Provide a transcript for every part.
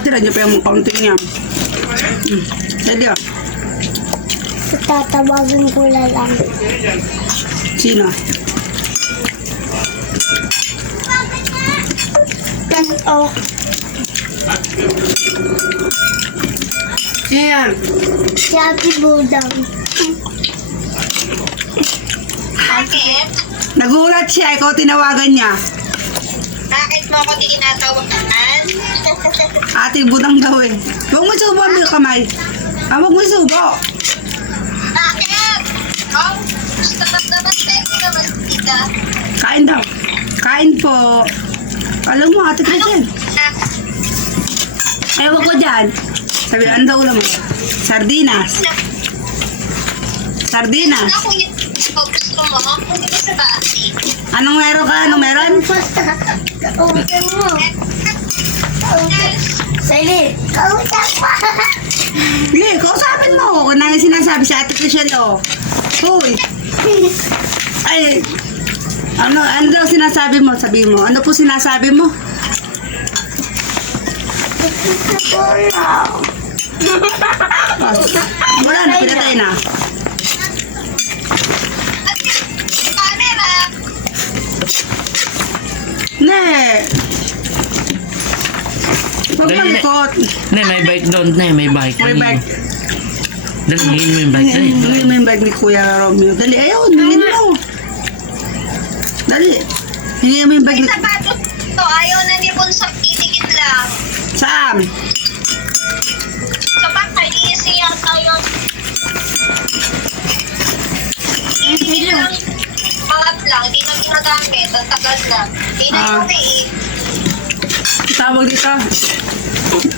nakatira niyo pa yung kaunting niya. Dali ah. Tatawagin ko na lang. Sino? Oh. Yan. Si Ate Budang. Bakit? Nagulat siya, ikaw tinawagan niya. Bakit mo ako tinatawagan? Ate Budang daw eh. Huwag mo subo ang kamay. Huwag mo subo. Bakit? Oh, gusto naman naman kita. Kain daw. Kain po. Alam mo, Ate Christian. Ay, huwag ko dyan. Sabi, ano daw ulam mo? Sardinas. Sardinas. Ako yung gusto mo. Kung di ba sa bahay? Anong meron ka? Anong meron? Kausap mo. Sali. Kausap mo. Hindi, kausapin mo. Kung na yung sinasabi si Ate Christian, oh. Uy. Ay. Ano daw sinasabi mo? Sabi mo. Ano po sinasabi mo? Wala na, pinatay na. Camera. Ne. Huwag malikot. Ne, may bike doon. Ne, may bike. May bike. Dali, hingin mo yung bike. Dali. Hingin mo yung bike ni Kuya Romeo. Dali, ayaw, hingin mo. Dali. Hingin mo yung bike May ni... sapatos to. Ayaw na ni Bonsap titikit lang. Saan? Sa bahay, iisiyang tayo. Hindi lang. Pangat lang. Di na ginagamit. Ang tagal na. Di na Ah. yun eh. Tawag dito.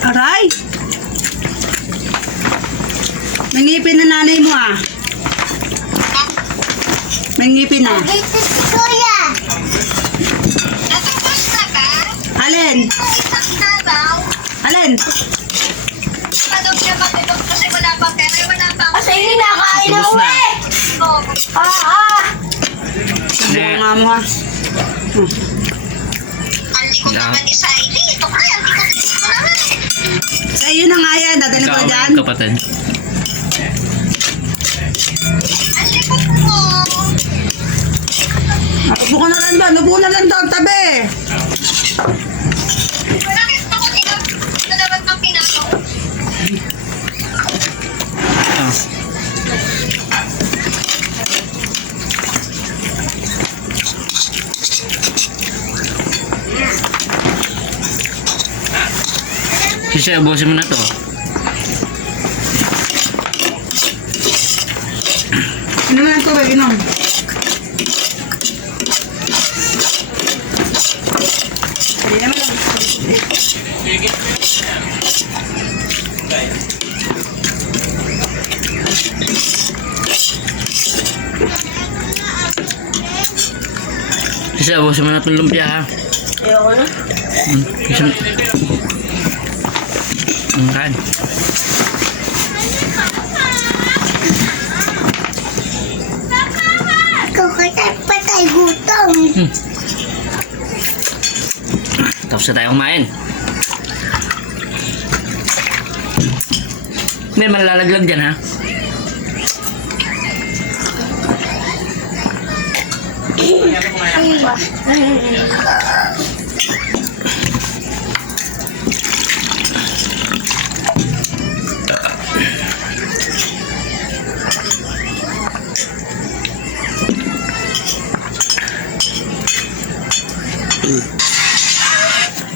Aray! Nangipin na nanay mo ah. Nangipin na. Dito si Kuya. Natapos na ba? Alin? Ang isang araw. Alin? Padaw siya matulog kasi wala pang pera. Wala pang Kasi hindi nakain na Tapos na. uwi. Oh. Buka nga mo ha. Ang likod naman ni Siley. Ito kaya, ang likod ko naman. Sa iyo na nga yan. Dadalhin ko Ikaw, dyan. kapatid. Ang likod mo. Upo ka na lang doon. Upo na lang doon. Tabi. Bakit ako tinawag ng pinako? Ah. Siya, ubusin mo na to. Ano na ito ba? Inom. Hindi naman lang. Siya, ubusin mo na itong lumpia ha. Ayoko na. Kasi... Kan. Ikaw kaya patay gutom. Tapos na tayo kumain. May malalaglag dyan ha.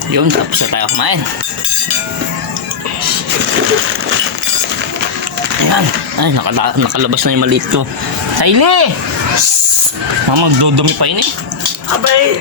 Yun, tapos na tayo kumain. Ayan. Ay, nakalabas na yung maliit ko. Hailey! Mama, magdudumi pa yun eh. Abay.